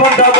சுமந்தவனும்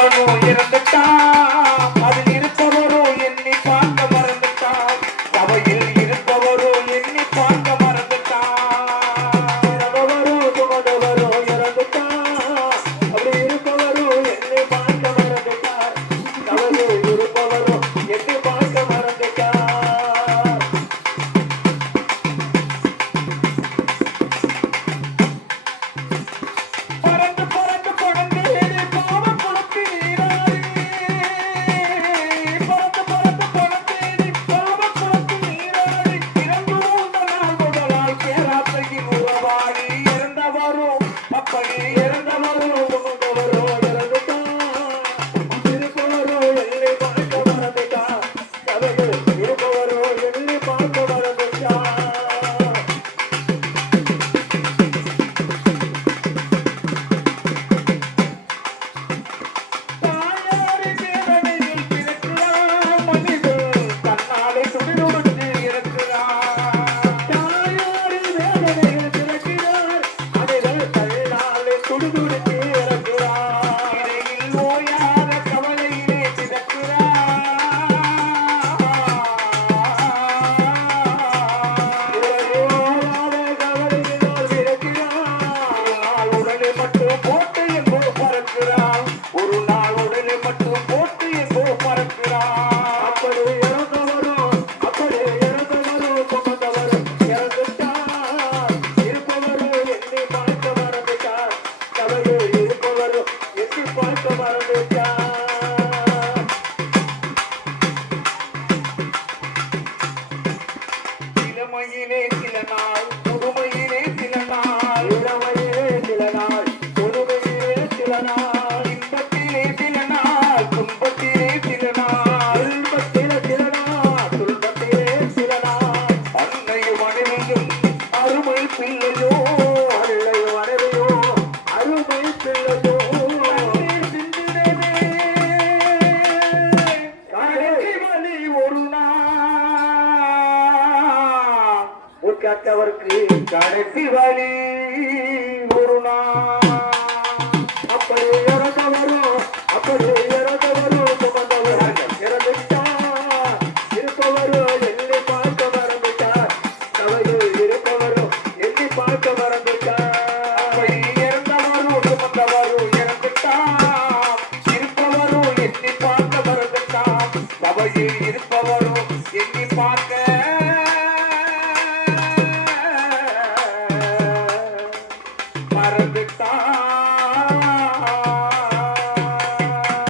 சில நாள் காத்தவர்க்கு கடைசி வழி ஒரு நாள். அப்படியே இறந்த வரும் அப்படியே இறந்த வரும் சுமந்தவர் இறந்துட்டா இருப்பவரோ எண்ணி பார்க்க மறந்துட்டா தவறு இருப்பவரோ எண்ணி பார்க்க மறந்துட்டா அப்படி இறந்தவரோ சுமந்தவரோ இறந்துட்டா இருப்பவரோ எண்ணி பார்க்க மறந்துட்டா தவறு எண்ணி பார்க்க আমার